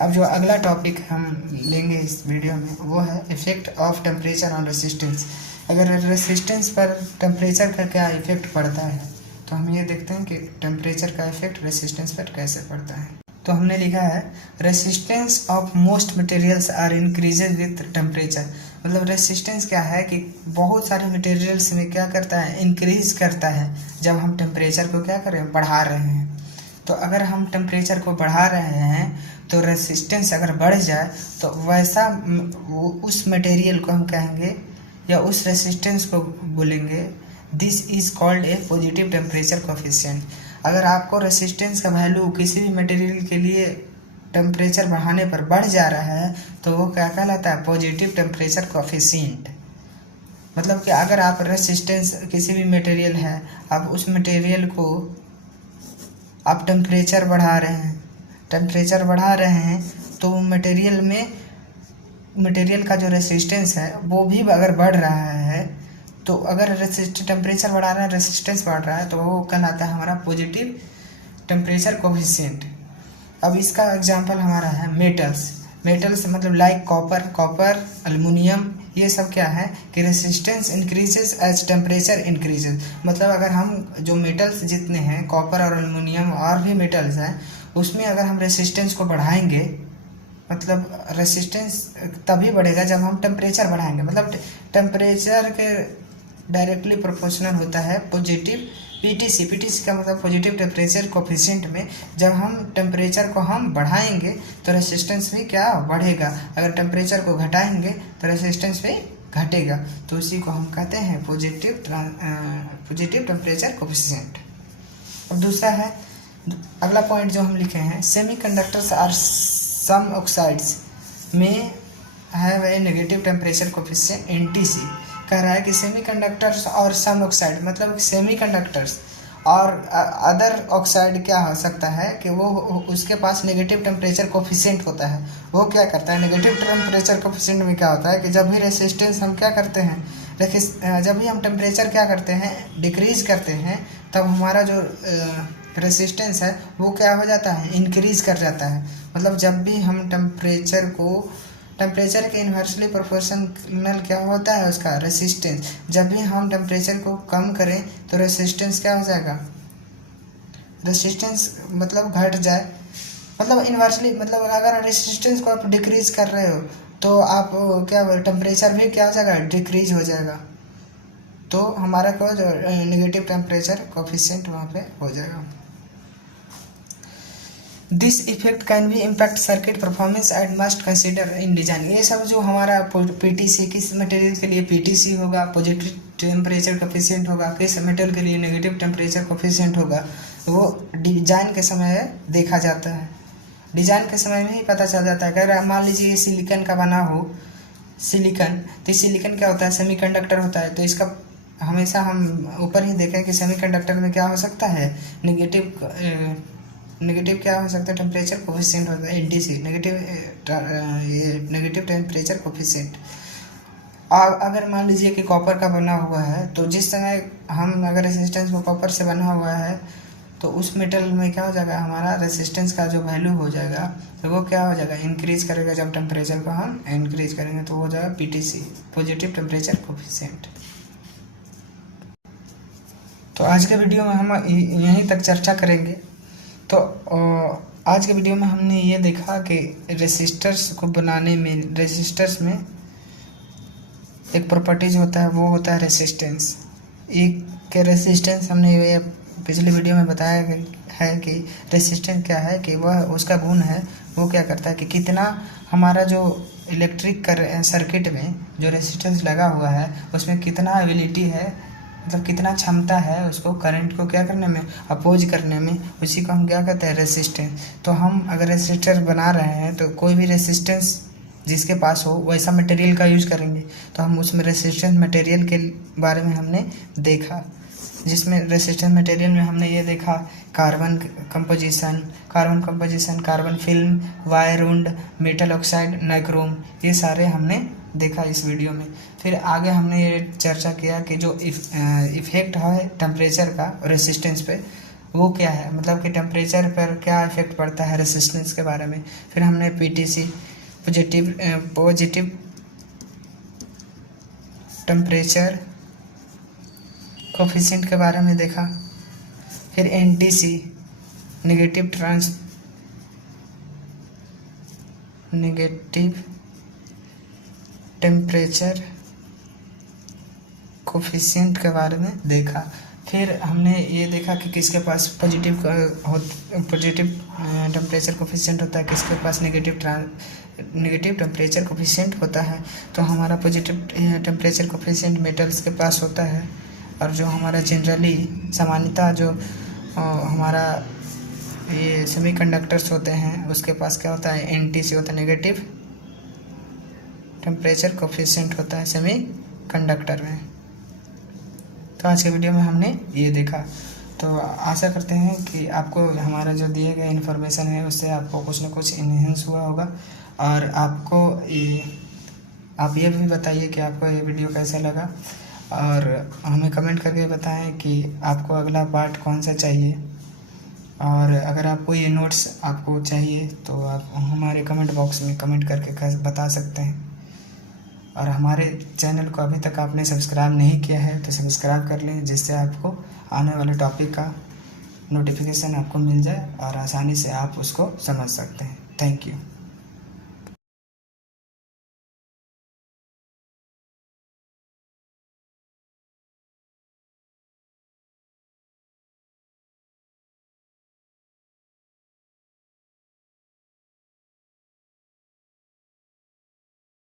अब जो अगला टॉपिक हम लेंगे इस वीडियो में वो है effect of temperature on resistance. अगर रेसिस्टेंस पर टेम्परेचर का क्या इफ़ेक्ट पड़ता है, तो हम ये देखते हैं कि टेम्परेचर का इफ़ेक्ट रेसिस्टेंस पर कैसे पड़ता है। तो हमने लिखा है resistance of most materials are increases with temperature. मतलब रेसिस्टेंस क्या है कि बहुत सारे मटेरियल्स में क्या करता है, इंक्रीज करता है जब हम टेम्परेचर को क्या करें, बढ़ा रहे हैं। तो अगर हम टेम्परेचर को बढ़ा रहे हैं तो रेसिस्टेंस अगर बढ़ जाए तो वैसा उस मटेरियल को हम कहेंगे या उस रेसिस्टेंस को बोलेंगे this is called a positive temperature coefficient. अगर आपको रेसिस्टेंस का वैल्यू किसी भी मटेरियल के लिए टेम्परेचर बढ़ाने पर बढ़ जा रहा है तो वो क्या कहलाता है, पॉजिटिव टेम्परेचर कोफिशिएंट। मतलब कि अगर आप रेसिस्टेंस किसी भी मटेरियल है, आप उस मटेरियल को आप टेम्परेचर बढ़ा रहे हैं तो मटेरियल का जो रेसिस्टेंस है वो भी अगर बढ़ रहा है, तो अगर टेम्परेचर बढ़ा रहा है, रेसिस्टेंस बढ़ रहा है, तो वो कहलाता है हमारा पॉजिटिव टेम्परेचर कोफिशिएंट। अब इसका एग्जांपल हमारा है मेटल्स मतलब लाइक कॉपर, एल्युमिनियम, ये सब क्या है कि resistance increases as temperature increases. मतलब अगर हम जो मेटल्स जितने हैं, कॉपर और एल्युमिनियम और भी मेटल्स हैं, उसमें अगर हम रेसिस्टेंस को बढ़ाएंगे, मतलब रेसिस्टेंस तभी बढ़ेगा जब हम टेम्परेचर बढ़ाएंगे। मतलब टेम्परेचर के डायरेक्टली प्रोपोर्शनल होता है पॉजिटिव पीटीसी का मतलब पॉजिटिव टेम्परेचर कोफिशिएंट में। जब हम टेम्परेचर को हम बढ़ाएंगे तो रेसिस्टेंस भी क्या बढ़ेगा, अगर टेम्परेचर को घटाएंगे तो रेसिस्टेंस भी घटेगा। तो उसी को हम कहते हैं पॉजिटिव टेम्परेचर कोफिशिएंट। अब दूसरा है, अगला पॉइंट जो हम लिखे हैं, सेमीकंडक्टर्स आर सम ऑक्साइड्स में have a negative temperature coefficient NTC. कह रहा है कि सेमीकंडक्टर्स और सम ऑक्साइड, मतलब सेमीकंडक्टर्स और अदर ऑक्साइड क्या हो सकता है कि वो उसके पास नेगेटिव टेम्परेचर कोफिशिएंट होता है। वो क्या करता है, नेगेटिव टेम्परेचर कोफिशिएंट में क्या होता है कि जब भी रेसिस्टेंस हम क्या करते हैं, जब भी हम टेम्परेचर क्या करते हैं, डिक्रीज करते हैं, तब हमारा जो रेसिस्टेंस है वो क्या हो जाता है, इंक्रीज कर जाता है। मतलब जब भी हम टेम्परेचर के इन्वर्सली प्रोपोर्शनल क्या होता है उसका रेसिस्टेंस। जब भी हम टेम्परेचर को कम करें तो रेसिस्टेंस क्या हो जाएगा, रेसिस्टेंस मतलब घट जाए, मतलब इन्वर्सली, मतलब अगर रेसिस्टेंस को आप डिक्रीज कर रहे हो तो आप क्या टेम्परेचर भी क्या हो जाएगा, डिक्रीज हो जाएगा। तो हमारा क्या जो नेगेटिव टेम्परेचर कोफिशिएंट वहाँ पे हो जाएगा। This effect can be impact circuit performance and must consider in design. ये सब जो हमारा पीटीसी, किस मटेरियल के लिए पीटीसी होगा, पॉजिटिव टेम्परेचर कोफिशिएंट होगा, किस मटेरियल के लिए नेगेटिव टेम्परेचर कोफिशिएंट होगा, वो डिजाइन के समय देखा जाता है। डिजाइन के समय में ही पता चल जाता है। अगर मान लीजिए सिलिकॉन का बना हो, तो सिलिकॉन क्या होता है, सेमीकंडक्टर होता है। तो इसका हमेशा हम ऊपर ही देखें कि सेमीकंडक्टर में क्या हो सकता है, नेगेटिव क्या हो सकता है, टेम्परेचर कोफिशिएंट होता है एनटीसी, नेगेटिव टेम्परेचर कोफिशिएंट। अगर मान लीजिए कि कॉपर का बना हुआ है, तो जिस समय हम अगर रेसिस्टेंस को कॉपर से बना हुआ है तो उस मेटल में क्या हो जाएगा, हमारा रेसिस्टेंस का जो वैल्यू हो जाएगा तो वो क्या हो जाएगा, इंक्रीज करेगा। जब टेम्परेचर को हम इंक्रीज करेंगे तो हो जाएगा पीटीसी, पॉजिटिव टेम्परेचर कोफिशिएंट। तो आज के वीडियो में हम यहीं तक चर्चा करेंगे। तो आज के वीडियो में हमने ये देखा कि रेसिस्टर्स को बनाने में, रेसिस्टर्स में एक प्रॉपर्टीज होता है, वो होता है रेसिस्टेंस। एक के रेसिस्टेंस हमने ये पिछले वीडियो में बताया है कि रेसिस्टेंस क्या है, कि वह उसका गुण है, वो क्या करता है कि कितना हमारा जो इलेक्ट्रिक सर्किट में जो रेसिस्टेंस लगा हुआ है उसमें कितना एबिलिटी है, मतलब कितना क्षमता है उसको करंट को क्या करने में, अपोज करने में। उसी को हम क्या कहते हैं, रेसिस्टेंस। तो हम अगर रेसिस्टर बना रहे हैं तो कोई भी रेसिस्टेंस जिसके पास हो वैसा मटेरियल का यूज़ करेंगे। तो हम उसमें रेसिस्टेंस मटेरियल के बारे में हमने देखा, जिसमें रेसिस्टेंस मटेरियल में हमने ये देखा carbon composition, carbon film, wire wound, metal oxide, nichrome, ये सारे हमने देखा इस वीडियो में। फिर आगे हमने ये चर्चा किया कि जो इफ़ेक्ट है टेम्परेचर का रेसिस्टेंस पे, वो क्या है, मतलब कि टेम्परेचर पर क्या इफेक्ट पड़ता है, रेसिस्टेंस के बारे में। फिर हमने पीटीसी पॉजिटिव टेम्परेचर कोफिशिएंट के बारे में देखा। फिर एनटीसी नेगेटिव टेम्परेचर कोफिशिएंट के बारे में देखा। फिर हमने ये देखा कि किसके पास पॉजिटिव टेम्परेचर कोफिशिएंट होता है, किसके पास नेगेटिव टेम्परेचर कोफिशिएंट होता है। तो हमारा पॉजिटिव टेम्परेचर कोफिशिएंट मेटल्स के पास होता है, और जो हमारा जनरली सामान्यतः जो हमारा ये सेमीकंडक्टर्स होते हैं उसके पास क्या होता है, एनटीसी होता है, नेगेटिव टेम्परेचर कोफिशिएंट होता है सेमीकंडक्टर में। तो आज के वीडियो में हमने ये देखा। तो आशा करते हैं कि आपको हमारा जो दिए गए इन्फॉर्मेशन है उससे आपको कुछ ना कुछ इन्हेंस हुआ होगा, और आप ये भी बताइए कि आपको ये वीडियो कैसा लगा, और हमें कमेंट करके बताएं कि आपको अगला पार्ट कौन सा चाहिए। और अगर आपको ये नोट्स आपको चाहिए तो आप हमारे कमेंट बॉक्स में कमेंट करके बता सकते हैं। और हमारे चैनल को अभी तक आपने सब्सक्राइब नहीं किया है तो सब्सक्राइब कर लें, जिससे आपको आने वाले टॉपिक का नोटिफिकेशन आपको मिल जाए और आसानी से आप उसको समझ सकते हैं। Thank you.